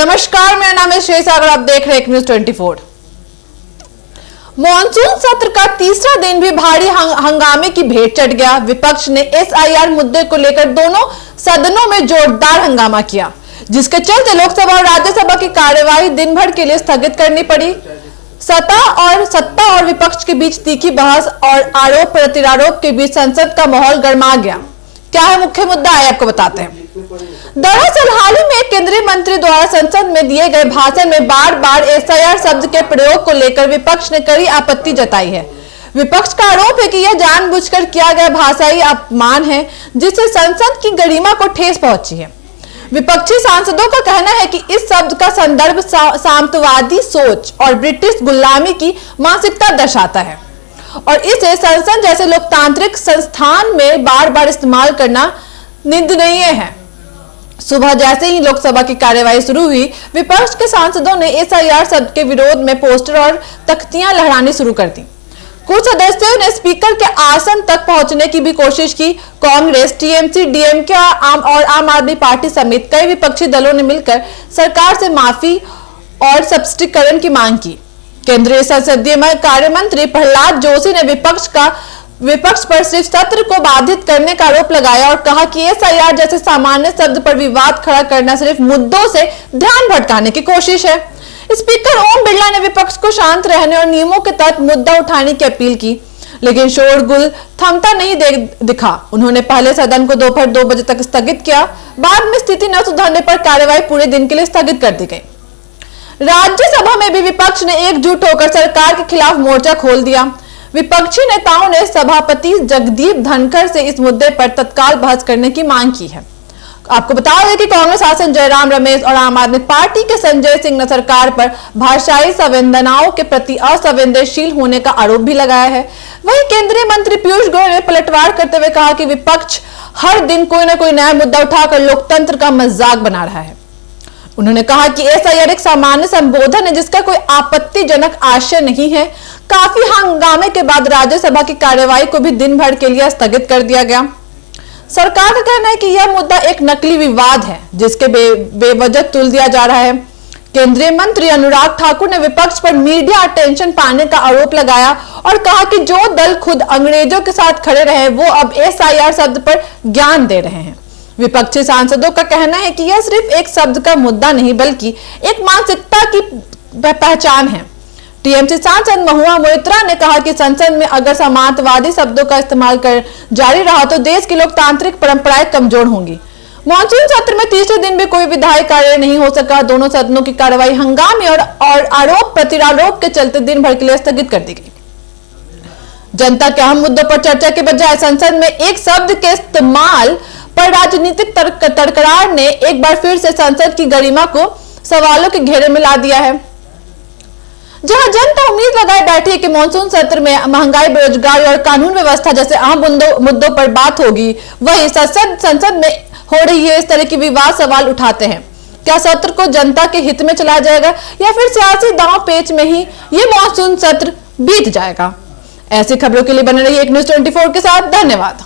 नमस्कार, मेरा नाम है श्रेय सागर। आप देख रहे हैं न्यूज़ 24। मॉनसून सत्र का तीसरा दिन भी भारी हंगामे की भेंट चढ़ गया। विपक्ष ने एसआईआर मुद्दे को लेकर दोनों सदनों में जोरदार हंगामा किया, जिसके चलते लोकसभा और राज्यसभा की कार्यवाही दिन भर के लिए स्थगित करनी पड़ी। सत्ता और विपक्ष के बीच तीखी बहस और आरोप प्रत्यारोप के बीच संसद का माहौल गर्मा गया। क्या है मुख्य मुद्दा, आइए आपको बताते हैं। दरअसल हाल ही में केंद्रीय मंत्री द्वारा संसद में दिए गए भाषण में बार बार एसआईआर शब्द के प्रयोग को लेकर विपक्ष ने कड़ी आपत्ति जताई है। विपक्ष का आरोप है कि यह जानबूझकर किया गया भाषाई अपमान है, जिससे संसद की गरिमा को ठेस पहुंची है। विपक्षी सांसदों का कहना है कि इस शब्द का संदर्भ सामंतवादी सोच और ब्रिटिश गुलामी की मानसिकता दर्शाता है और इसे संसद जैसे लोकतांत्रिक संस्थान में बार बार इस्तेमाल करना निंदनीय है। सुबह जैसे ही लोकसभा की कार्यवाही शुरू हुई, विपक्ष के सांसदों ने एसआईआर शब्द के विरोध में पोस्टर और तख्तियां लहरानी शुरू कर दी। कुछ सदस्यों ने स्पीकर के आसन तक पहुंचने की भी कोशिश की। कांग्रेस, टीएमसी, डीएमके और आम आदमी पार्टी समेत कई विपक्षी दलों ने मिलकर सरकार से माफी और स्पष्टीकरण की मांग की। केंद्रीय संसदीय कार्य मंत्री प्रहलाद जोशी ने विपक्ष पर सिर्फ सत्र को बाधित करने का आरोप लगाया और कहा कि एसआईआर जैसे सामान्य शब्द पर विवाद खड़ा करना सिर्फ मुद्दों से ध्यान भटकाने की कोशिश है। स्पीकर ओम बिरला ने विपक्ष को शांत रहने और नियमों के तहत मुद्दा उठाने की अपील की, लेकिन शोरगुल थमता नहीं दिखा। उन्होंने पहले सदन को दोपहर 2 बजे तक स्थगित किया। बाद में स्थिति न सुधरने पर कार्यवाही पूरे दिन के लिए स्थगित कर दी गई। राज्यसभा में भी विपक्ष ने एकजुट होकर सरकार के खिलाफ मोर्चा खोल दिया। विपक्षी नेताओं ने सभापति जगदीप धनखड़ से इस मुद्दे पर तत्काल बहस करने की मांग की है। आपको बता दें कि कांग्रेस शासन जयराम रमेश और आम आदमी पार्टी के संजय सिंह ने सरकार पर भाषाई संवेदनाओं के प्रति असंवेदनशील होने का आरोप भी लगाया है। वहीं केंद्रीय मंत्री पीयूष गोयल ने पलटवार करते हुए कहा कि विपक्ष हर दिन कोई न कोई नया मुद्दा उठाकर लोकतंत्र का मजाक बना रहा है। उन्होंने कहा कि एसआईआर एक सामान्य संबोधन है जिसका कोई आपत्तिजनक आशय नहीं है। काफी हंगामे के बाद राज्यसभा की कार्यवाही को भी दिन भर के लिए स्थगित कर दिया गया। सरकार का कहना है कि यह मुद्दा एक नकली विवाद है जिसके बेवजह तुल दिया जा रहा है। केंद्रीय मंत्री अनुराग ठाकुर ने विपक्ष पर मीडिया अटेंशन पाने का आरोप लगाया और कहा कि जो दल खुद अंग्रेजों के साथ खड़े रहे वो अब एसआईआर शब्द पर ज्ञान दे रहे हैं। विपक्षी सांसदों का कहना है कि यह सिर्फ एक शब्द का मुद्दा नहीं बल्कि एक मानसिकता की पहचान है। टीएमसी सांसद महुआ मोइत्रा ने कहा कि संसद में अगर सामंतवादी शब्दों का इस्तेमाल कर जारी रहा तो देश की लोकतांत्रिक परंपराएं कमजोर होंगी। मॉनसून सत्र में तीसरे दिन भी कोई विधायी कार्य नहीं हो सका। दोनों सदनों की कार्यवाही हंगामे और आरोप प्रत्यारोप के चलते दिन भर के लिए स्थगित कर दी गई। जनता के अहम मुद्दों पर चर्चा के बजाय संसद में एक शब्द के इस्तेमाल पर राजनीतिक तकरार ने एक बार फिर से संसद की गरिमा को सवालों के घेरे में ला दिया है। जहां जनता उम्मीद लगाए बैठी है कि मानसून सत्र में महंगाई, बेरोजगारी और कानून व्यवस्था जैसे अहम मुद्दों पर बात होगी, वही संसद में हो रही है इस तरह की विवाद सवाल उठाते हैं। क्या सत्र को जनता के हित में चलाया जाएगा या फिर सियासी दांव पेच में ही ये मानसून सत्र बीत जाएगा? ऐसी खबरों के लिए बने रहिए न्यूज़ 24 के साथ। धन्यवाद।